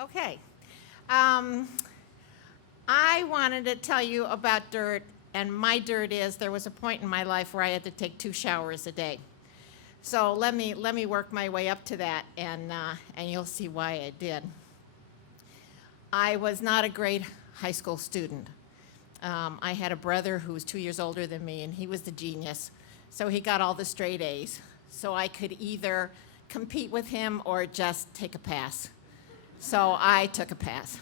Okay. Um, I wanted to tell you about dirt, and my dirt is there was a point in my life where I had to take 2 showers a day. So let me work my way up to that, and you'll see why I did. I was not a great high school student. I had a brother who was 2 years older than me, and he was the genius. So he got all the straight A's. So I could either compete with him or just take a pass. So I took a pass.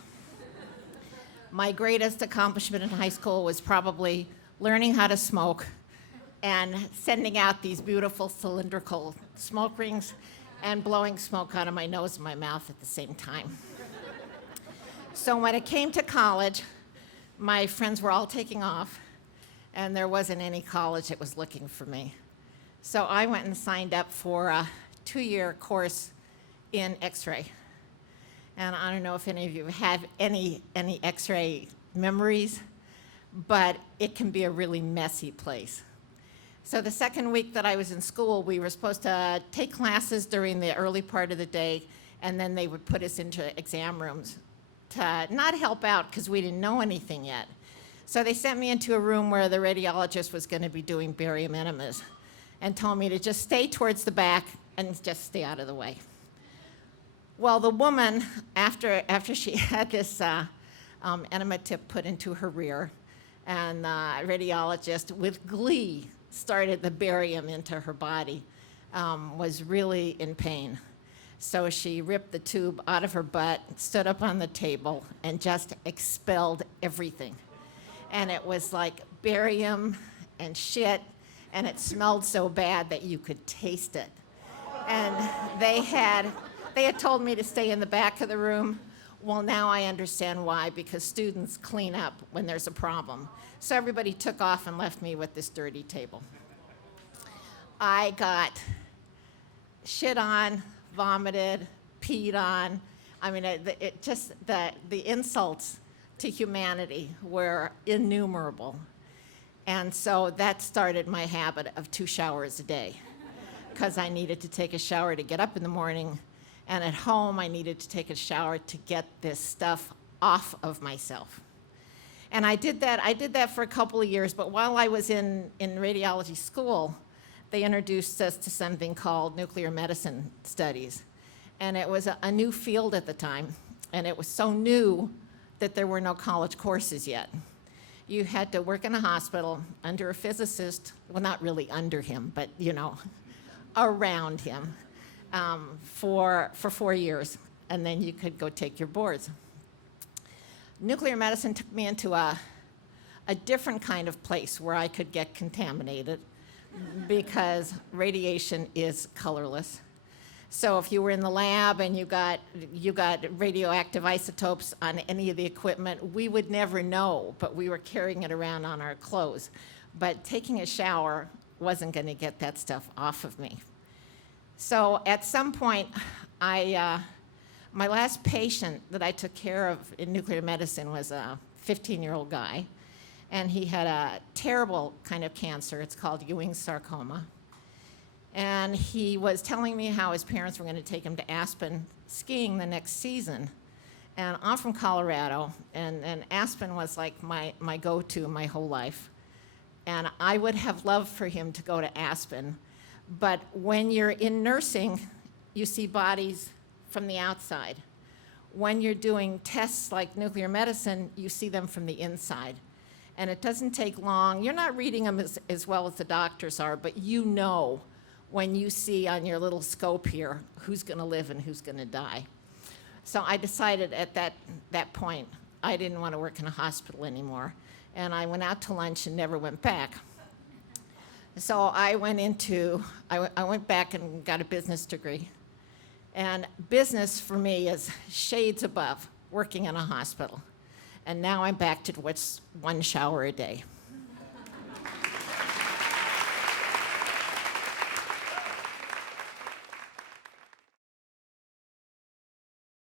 My greatest accomplishment in high school was probably learning how to smoke and sending out these beautiful cylindrical smoke rings and blowing smoke out of my nose and my mouth at the same time. So when it came to college, my friends were all taking off, and there wasn't any college that was looking for me. So I went and signed up for a 2-year course in X-ray. And I don't know if any of you have any X-ray memories, but it can be a really messy place. So the second week that I was in school, we were supposed to take classes during the early part of the day, and then they would put us into exam rooms to not help out because we didn't know anything yet. So they sent me into a room where the radiologist was going to be doing barium enemas and told me to just stay towards the back and just stay out of the way. Well, the woman, after she had this enema tip put into her rear, and the radiologist, with glee, started the barium into her body, was really in pain. So she ripped the tube out of her butt, stood up on the table, and just expelled everything. And it was like barium and shit, and it smelled so bad that you could taste it. And they had told me to stay in the back of the room. Well, now I understand why, because students clean up when there's a problem. So everybody took off and left me with this dirty table. I got shit on, vomited, peed on. I mean, the insults to humanity were innumerable. And so that started my habit of 2 showers a day, because I needed to take a shower to get up in the morning, and at home I needed to take a shower to get this stuff off of myself. And I did that for a couple of years, but while I was in radiology school, they introduced us to something called nuclear medicine studies. And it was a new field at the time, and it was so new that there were no college courses yet. You had to work in a hospital under a physicist, well, not really under him, but around him, for 4 years, and then you could go take your boards. Nuclear medicine took me into a different kind of place where I could get contaminated, because radiation is colorless. So if you were in the lab and you got radioactive isotopes on any of the equipment, we would never know, but we were carrying it around on our clothes. But taking a shower wasn't going to get that stuff off of me. So at some point, my last patient that I took care of in nuclear medicine was a 15-year-old guy, and he had a terrible kind of cancer. It's called Ewing's sarcoma. And he was telling me how his parents were going to take him to Aspen skiing the next season. And I'm from Colorado, and Aspen was like my go-to my whole life. And I would have loved for him to go to Aspen. But when you're in nursing, you see bodies from the outside. When you're doing tests like nuclear medicine, you see them from the inside. And it doesn't take long. You're not reading them as well as the doctors are, but you know when you see on your little scope here who's going to live and who's going to die. So I decided at that point I didn't want to work in a hospital anymore. And I went out to lunch and never went back. So I went back and got a business degree. And business for me is shades above working in a hospital. And now I'm back to what's 1 shower a day.